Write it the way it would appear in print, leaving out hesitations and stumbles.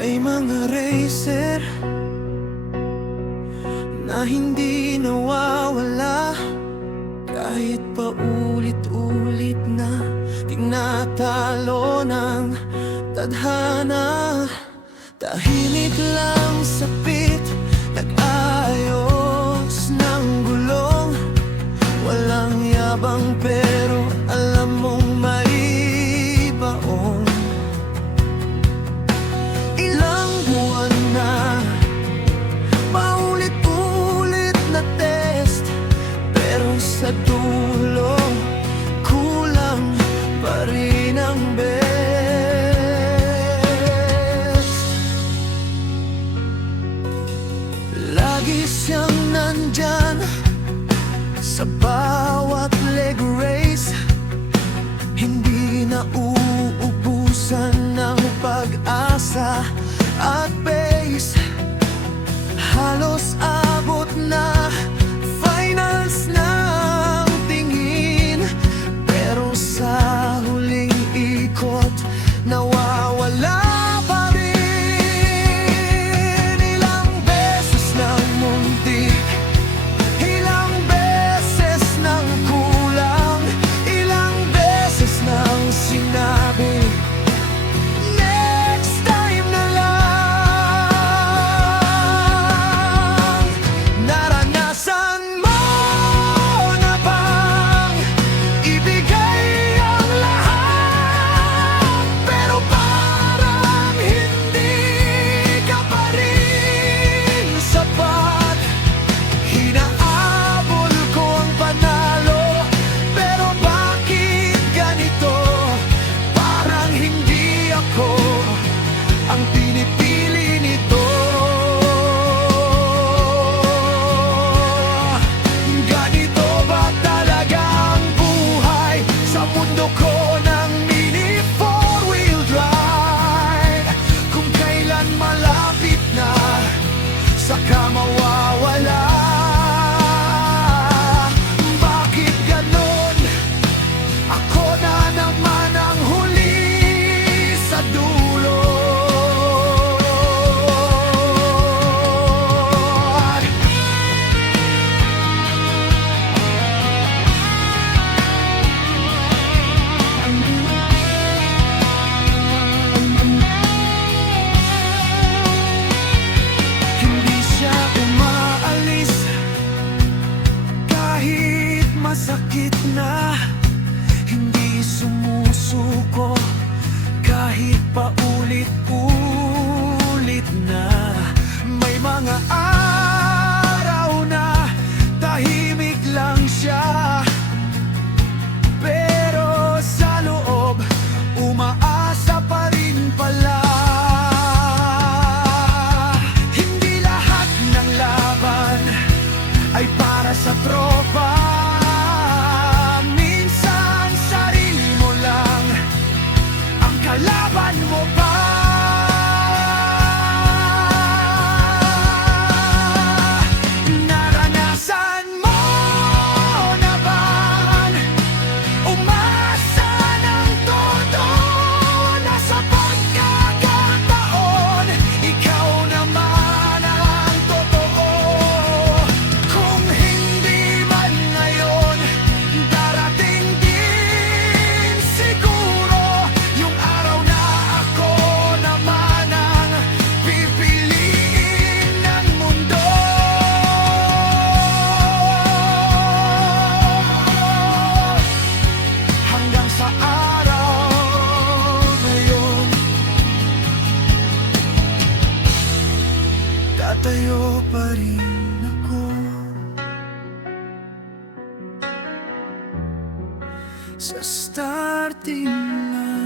May mga racer na hindi nawawala, kahit paulit-ulit na tinatalo ng tadhana. Tahimik lang sa pit, nag-aayos ng gulong. Walang yabang pero alam mong may baon. Ilang buwan na paulit-ulit na test, pero sa dulo kulang pa rin ang best. Lagi siyang nandyan sa bawat leg race, hindi na uubusan ng pag-asa at pace. Halos abot na finals ng tingin, pero sa huling ikot nawawala pa rin. Ilang beses nang muntik, ilang beses nang kulang, ilang beses nang sinabi next time na lang. Naranasan mo na bang ibigay ang lahat, pero parang hindi ka pa rin sapat? Hinaabol ko ang panalo, pero bakit ganito? Parang hindi ako ang pinipili nito. Ganito ba talaga ang buhay sa mundo ko ng mini four-wheel drive? Kung kailan malapit na, saka mawawala. Bakit ganon? Ako na naman ang huli sa dulo. Hindi siya umaalis kahit masakit na, hindi sumusuko kahit paulit-ulit na. May mga araw na tahimik lang siya, pero sa loob umaasa pa rin pala. Hindi lahat ng laban ay para sa tropa. Minsan sarili mo lang ang kalaban mo pa. Naranasan mo na bang umasa ng todo na sa pagkakataon ikaw naman ang totoo? Kung hindi man ngayon, darating din siguro yung araw na ako naman ang pipiliin ng mundo. Hanggang sa araw na yun, tatayo pa rin ako sa starting line.